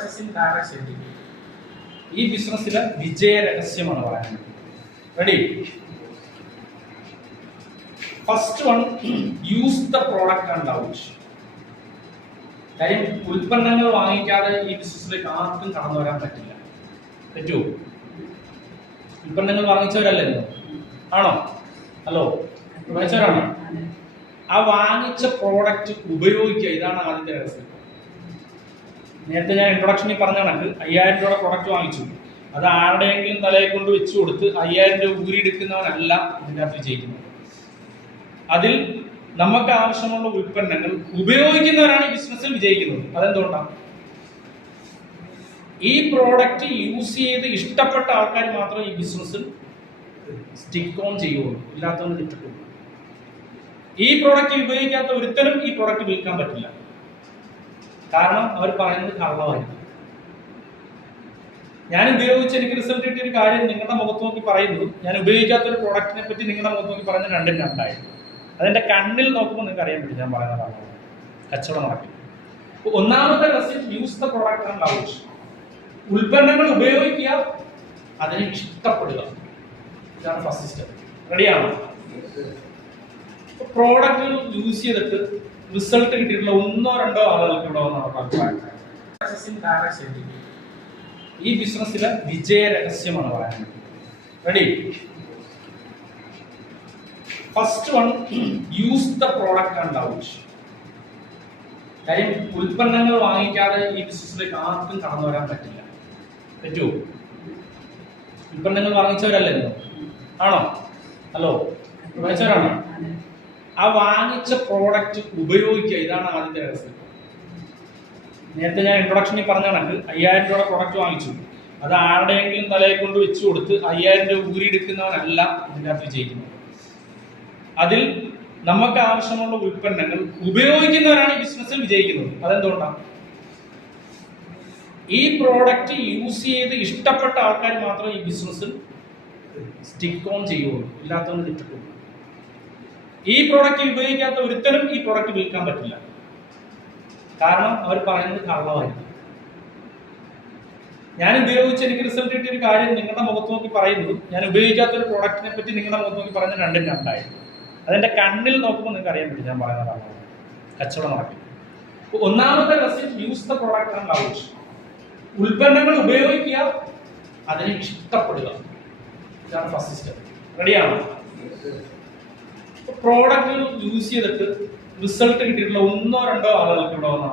Success in direct selling. ഈ ബിസിനസ്സിലെ വിജയ രഹസ്യമാണ് പറയുന്നത്. Ready? First one, use the product and out. കാര്യം ഉൽപ്പന്നങ്ങൾ വാങ്ങിക്കാതെ ഈ ബിസിനസ്സിലേക്ക് ആർക്കും കടന്നു വരാൻ പറ്റില്ല. പറ്റുമോ? ഉൽപ്പന്നങ്ങൾ വാങ്ങിച്ചവരല്ലല്ലോ, ആണോ? ഹലോ, വാങ്ങിച്ചവരാണോ? ആ വാങ്ങിച്ച പ്രോഡക്റ്റ് ഉപയോഗിക്കുക, ഇതാണ് ആദ്യത്തെ രഹസ്യം. നേരത്തെ ഞാൻ ഇൻട്രൊഡക്ഷനിൽ പറഞ്ഞ കണക്ക് 5000 രൂപയുടെ പ്രോഡക്റ്റ് വാങ്ങിച്ചു, അത് ആരുടെയെങ്കിലും തലയെ കൊണ്ട് വെച്ചു കൊടുത്ത് 5000 രൂപ ഊരിയെടുക്കുന്നവനല്ല ഇതിൻ്റെ അകത്ത് വിജയിക്കുന്നത്. അതിൽ നമുക്ക് ആവശ്യമുള്ള ഉൽപ്പന്നങ്ങൾ ഉപയോഗിക്കുന്നവരാണ് ഈ ബിസിനസ്സിൽ വിജയിക്കുന്നത്. അതെന്തുകൊണ്ടാണ്? ഈ പ്രോഡക്റ്റ് യൂസ് ചെയ്ത് ഇഷ്ടപ്പെട്ട ആൾക്കാർ മാത്രമേ ഈ ബിസിനസ്സിൽ സ്റ്റിക്ക് ഓൺ ചെയ്യുള്ളൂ, ഇല്ലാത്തവന് തെറ്റിട്ടുള്ളൂ. ഈ പ്രോഡക്റ്റ് ഉപയോഗിക്കാത്ത ഒരുത്തരും ഈ പ്രോഡക്റ്റ് വിൽക്കാൻ പറ്റില്ല. കാരണം അവർ പറയുന്നത് കള്ളമായിരിക്കും. ഞാൻ ഉപയോഗിച്ച് എനിക്ക് റിസൾട്ട് കിട്ടിയ ഒരു കാര്യം നിങ്ങളുടെ മുഖത്ത് നോക്കി പറയുന്നു, ഞാൻ ഉപയോഗിക്കാത്ത ഒരു പ്രോഡക്റ്റിനെ പറ്റി നിങ്ങളുടെ മുഖത്ത് നോക്കി പറയുന്നത് രണ്ടും രണ്ടായിരുന്നു. അതെന്റെ കണ്ണിൽ നോക്കുമ്പോൾ നിങ്ങൾക്ക് അറിയാൻ പറ്റും ഞാൻ പറയുന്ന കാരണം. കച്ചവടം നടക്കും. ഒന്നാമത്തെ രഹസ്യം, use the product and out. ഉൽപ്പന്നങ്ങൾ ഉപയോഗിക്കുക, അതിനെ ഇഷ്ടപ്പെടുക. ഇതാണ് ഫസ്റ്റ് സ്റ്റെപ്പ്. റെഡിയാണോ? പ്രോഡക്റ്റുകൾ യൂസ് ചെയ്തിട്ട് റിസൾട്ട് കിട്ടിയിട്ടുള്ള 1-2 ആളുകൾക്ക് ഇവിടെ വന്ന ഈ ബിസിനസ്സിലെ വിജയ രഹസ്യമാണ് പറയുന്നത്. Ready? First one, use the product and out. കാര്യം ഉൽപ്പന്നങ്ങൾ വാങ്ങിക്കാതെ ഈ ബിസിനസ്സിലേക്ക് ആർക്കും കടന്നു വരാൻ പറ്റില്ല. പറ്റുമോ? ഉൽപ്പന്നങ്ങൾ വാങ്ങിച്ചവരല്ലല്ലോ, ആണോ? ഹലോ, വാങ്ങിച്ചവരാണോ? ആ വാങ്ങിച്ച പ്രോഡക്റ്റ് ഉപയോഗിക്കുക, ഇതാണ് ആദ്യത്തെ രഹസ്യം. നേരത്തെ ഞാൻ ഇൻട്രൊഡക്ഷനിൽ പറഞ്ഞ കണക്ക് 5000 രൂപയുടെ പ്രോഡക്റ്റ് വാങ്ങിച്ചു, അത് ആരുടെയെങ്കിലും തലയെ കൊണ്ട് വെച്ചു കൊടുത്ത് 5000 രൂപ ഊരിയെടുക്കുന്നവനല്ല ഇതിൻ്റെ അകത്ത് വിജയിക്കുന്നത്. അതിൽ നമുക്ക് ആവശ്യമുള്ള ഉൽപ്പന്നങ്ങൾ ഉപയോഗിക്കുന്നവരാണ് ഈ ബിസിനസ്സിൽ വിജയിക്കുന്നത്. അതെന്തുകൊണ്ടാണ്? ഈ പ്രോഡക്റ്റ് യൂസ് ചെയ്ത് ഇഷ്ടപ്പെട്ട ആൾക്കാർ മാത്രമേ ഈ ബിസിനസ്സിൽ സ്റ്റിക്ക് ഓൺ ചെയ്യുള്ളൂ, ഇല്ലാത്തവന് തെറ്റിട്ടുള്ളൂ. ഈ പ്രോഡക്റ്റ് ഉപയോഗിക്കാത്ത ഒരുത്തരും ഈ പ്രോഡക്റ്റ് വിൽക്കാൻ പറ്റില്ല. കാരണം അവർ പറയുന്നത് കള്ളമായിരിക്കും. ഞാൻ ഉപയോഗിച്ച് എനിക്ക് റിസൾട്ട് കിട്ടിയ ഒരു കാര്യം നിങ്ങളുടെ മുഖത്ത് നോക്കി പറയുന്നു, ഞാൻ ഉപയോഗിക്കാത്ത ഒരു പ്രോഡക്റ്റിനെ പറ്റി നിങ്ങളുടെ മുഖത്ത് നോക്കി പറയുന്നത് രണ്ടും രണ്ടായിരുന്നു. അതെന്റെ കണ്ണിൽ നോക്കുമ്പോൾ നിങ്ങൾക്ക് അറിയാൻ പറ്റും ഞാൻ പറയുന്ന കാരണം. കച്ചവടം നടക്കും. ഒന്നാമത്തെ രഹസ്യം, use the product and out. ഉൽപ്പന്നങ്ങൾ ഉപയോഗിക്കുക, അതിനെ ഇഷ്ടപ്പെടുക. ഇതാണ് ഫസ്റ്റ് സ്റ്റെപ്പ്. റെഡിയാണോ? പ്രോഡക്റ്റുകൾ യൂസ് ചെയ്തിട്ട് റിസൾട്ട് കിട്ടിയിട്ടുള്ള 1-2 ആളുകൾക്ക് ഇവിടെ വന്ന